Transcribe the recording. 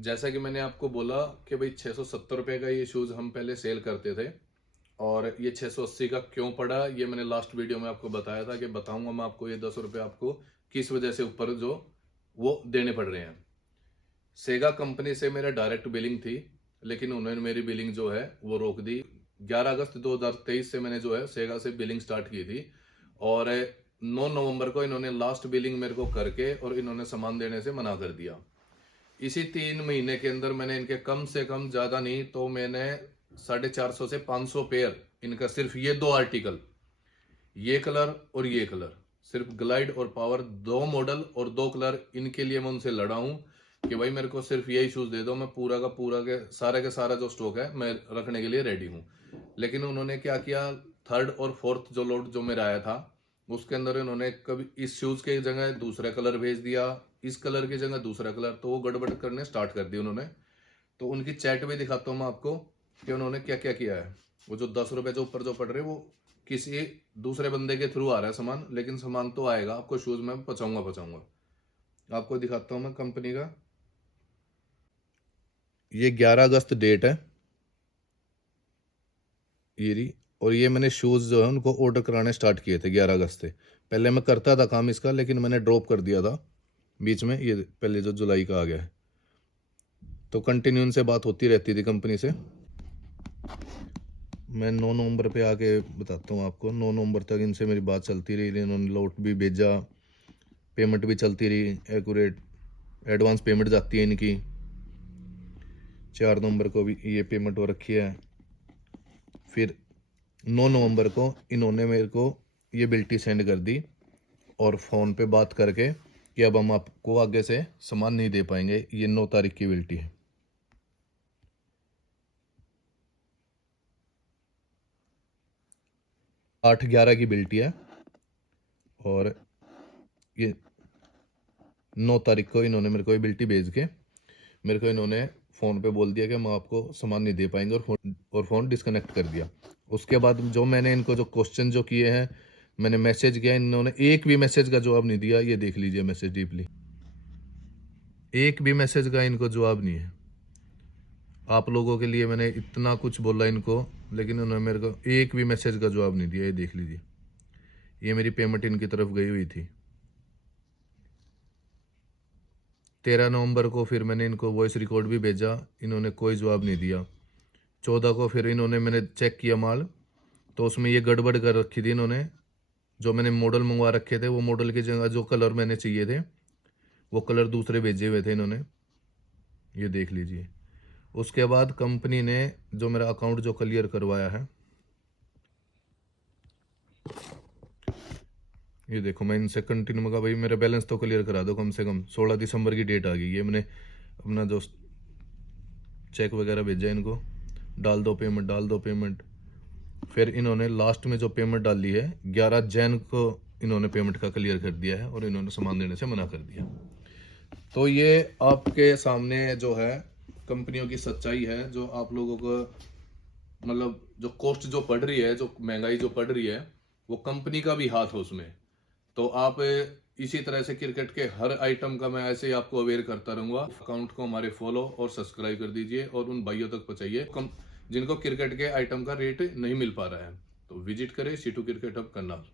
जैसा कि मैंने आपको बोला कि भाई 670 रुपये का ये शूज़ हम पहले सेल करते थे और ये 680 का क्यों पड़ा, ये मैंने लास्ट वीडियो में आपको बताया था कि बताऊंगा मैं आपको ये 10 रुपये आपको किस वजह से ऊपर जो वो देने पड़ रहे हैं। सेगा कंपनी से मेरा डायरेक्ट बिलिंग थी, लेकिन उन्होंने मेरी बिलिंग जो है वो रोक दी। 11 अगस्त 2023 से मैंने जो है सेगा से बिलिंग स्टार्ट की थी और 9 नवंबर को इन्होंने लास्ट बिलिंग मेरे को करके और इन्होंने सामान देने से मना कर दिया। इसी 3 महीने के अंदर मैंने इनके कम से कम ज़्यादा नहीं तो मैंने 450 से 500 पेयर इनका, सिर्फ ये 2 आर्टिकल, ये कलर और ये कलर, सिर्फ ग्लाइड और पावर 2 मॉडल और 2 कलर, इनके लिए मैं उनसे लड़ा हूं कि भाई मेरे को सिर्फ यही शूज़ दे दो, मैं पूरा का पूरा के सारा जो स्टॉक है मैं रखने के लिए रेडी हूं। लेकिन उन्होंने क्या किया, थर्ड और फोर्थ जो लोड जो मेरा आया था उसके अंदर इन्होंने कभी इस शूज़ की जगह दूसरा कलर भेज दिया, इस कलर की जगह दूसरा कलर, तो वो गड़बड़ करने स्टार्ट कर दी उन्होंने। तो उनकी चैट भी दिखाता हूँ मैं आपको कि उन्होंने क्या क्या किया है। वो जो 10 रुपये जो ऊपर जो पड़ रहे वो किसी दूसरे बंदे के थ्रू आ रहा है सामान, लेकिन सामान तो आएगा आपको, शूज़ में पहुंचाऊंगा। आपको दिखाता हूँ मैं कंपनी का, ये 11 अगस्त डेट है ये रही, और ये मैंने शूज़ जो है उनको ऑर्डर कराने स्टार्ट किए थे 11 अगस्त से। पहले मैं करता था काम इसका, लेकिन मैंने ड्रॉप कर दिया था बीच में, ये पहले जो जुलाई का आ गया है। तो कंटिन्यू इनसे बात होती रहती थी कंपनी से। मैं 9 नवंबर पे आके बताता हूँ आपको। 9 नवंबर तक इनसे मेरी बात चलती रही, इन्होंने लौट भी भेजा, पेमेंट भी चलती रही, एक्यूरेट एडवांस पेमेंट जाती है इनकी। 4 नवंबर को भी ये पेमेंट हो रखी है। फिर 9 नवंबर को इन्होंने मेरे को ये बिल्टी सेंड कर दी और फ़ोन पे बात करके कि अब हम आपको आगे से सामान नहीं दे पाएंगे। ये 9 तारीख की बिल्टी है। 8/11 की बिल्टी है और ये 9 तारीख को इन्होंने मेरे को ये बिल्टी भेज के मेरे को इन्होंने फ़ोन पे बोल दिया कि हम आपको सामान नहीं दे पाएंगे, और फ़ोन डिस्कनेक्ट कर दिया। उसके बाद जो मैंने इनको जो क्वेश्चन जो किए हैं, मैंने मैसेज किया, इन्होंने एक भी मैसेज का जवाब नहीं दिया। ये देख लीजिए मैसेज डीपली, एक भी मैसेज का इनको जवाब नहीं है। आप लोगों के लिए मैंने इतना कुछ बोला इनको, लेकिन उन्होंने मेरे को एक भी मैसेज का जवाब नहीं दिया। ये देख लीजिए, ये मेरी पेमेंट इनकी तरफ गई हुई थी। 13 नवंबर को फिर मैंने इनको वॉइस रिकॉर्ड भी भेजा, इन्होंने कोई जवाब नहीं दिया। 14 को फिर इन्होंने, मैंने चेक किया माल, तो उसमें ये गड़बड़ कर रखी थी इन्होंने। जो मैंने मॉडल मंगवा रखे थे वो मॉडल की जगह जो कलर मैंने चाहिए थे वो कलर दूसरे भेजे हुए थे इन्होंने। ये देख लीजिए। उसके बाद कंपनी ने जो मेरा अकाउंट जो क्लियर करवाया है, ये देखो, मैं इनसे कंटिन्यू में कहा भाई मेरा बैलेंस तो क्लियर करा दो कम से कम। 16 दिसंबर की डेट आ गई। ये मैंने अपना जो चेक वगैरह भेजा इनको, डाल दो पेमेंट, डाल दो पेमेंट। फिर इन्होंने लास्ट में जो पेमेंट डाली है 11 जैन को इन्होंने पेमेंट का क्लियर कर दिया है और इन्होंने सामान देने से मना कर दिया। तो ये आपके सामने जो है कंपनियों की सच्चाई है, जो आप लोगों को मतलब जो कॉस्ट जो पड़ रही है, जो महंगाई जो पड़ रही है, वो कंपनी का भी हाथ है उसमें। तो आप इसी तरह से क्रिकेट के हर आइटम का मैं ऐसे ही आपको अवेयर करता रहूंगा। अकाउंट को हमारे फॉलो और सब्सक्राइब कर दीजिए और उन भाइयों तक पहुंचाइए जिनको क्रिकेट के आइटम का रेट नहीं मिल पा रहा है। तो विजिट करें C2 क्रिकेट हब करनाल।